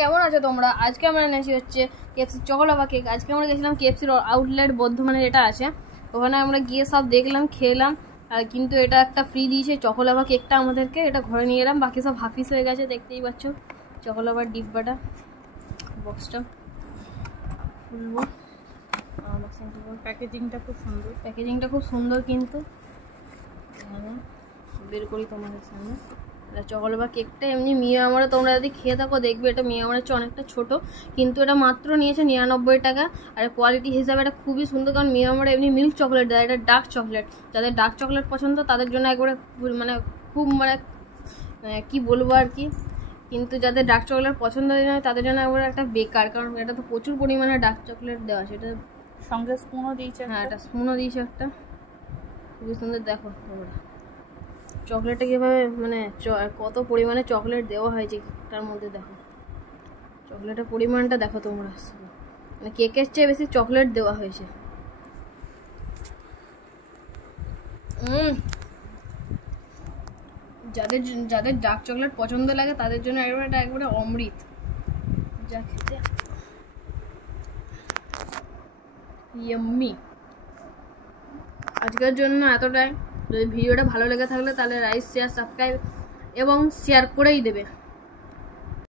কেমন আছো তোমরা? আজকে আমরা এনেছি হচ্ছে কেএফসি চকোলাভা কেক। আজকে আমরা গেছিলাম কেএফসির আউটলেট বর্ধমানে যেটা আছে, ওখানে আমরা গিয়ে সব দেখলাম, খেলাম। আর কিন্তু এটা একটা ফ্রি দিয়েছে চকোলাভা কেকটা আমাদেরকে, এটা ঘরে নিয়ে এলাম। বাকি সব হাফিস হয়ে গেছে, দেখতেই পাচ্ছ। চকোলাভার ডিব্বাটা, বক্সটা খুলবো। প্যাকেজিংটা খুব সুন্দর, খুব সুন্দর। কিন্তু বের করি তোমাদের সামনে চকোলাভা কেকটা। এমনি মিয়ামারে তোমরা যদি খেয়ে থাকো দেখবে এটা মিয়ামারের চেয়ে অনেকটা ছোট, কিন্তু এটা মাত্র নিয়েছে 99 টাকা। আর কোয়ালিটি হিসাবে এটা খুবই সুন্দর, কারণ মিয়ামারে এমনি মিল্ক চকলেট দেয়, এটা ডার্ক চকলেট। যাদের ডার্ক চকলেট পছন্দ তাদের জন্য একবারে মানে খুব কি বলবো আর কি। কিন্তু যাদের ডার্ক চকলেট পছন্দ নয় তাদের জন্য একবারে একটা বেকার, কারণ এটা তো প্রচুর পরিমাণে ডার্ক চকলেট দেওয়া, সেটা সঙ্গে স্পুনও দিয়েছে। হ্যাঁ, এটা স্পুনও দিয়েছে একটা, খুবই সুন্দর। দেখো তোমরা চকলেটটা কীভাবে কত পরিমাণে চকলেট দেওয়া হয়েছে কেকটার মধ্যে। দেখো চকলেটের পরিমাণটা দেখো তোমরা, কেকের চেয়ে বেশি চকলেট দেওয়া হয়েছে। যাদের ডার্ক চকলেট পছন্দ লাগে তাদের জন্য একবারে অমৃত। যা খেতে ইয়াম্মি। আজকের জন্য এতটাই। যদি ভিডিওটা ভালো লেগে থাকলে তাহলে লাইক, শেয়ার, সাবস্ক্রাইব এবং শেয়ার করেই দেবে।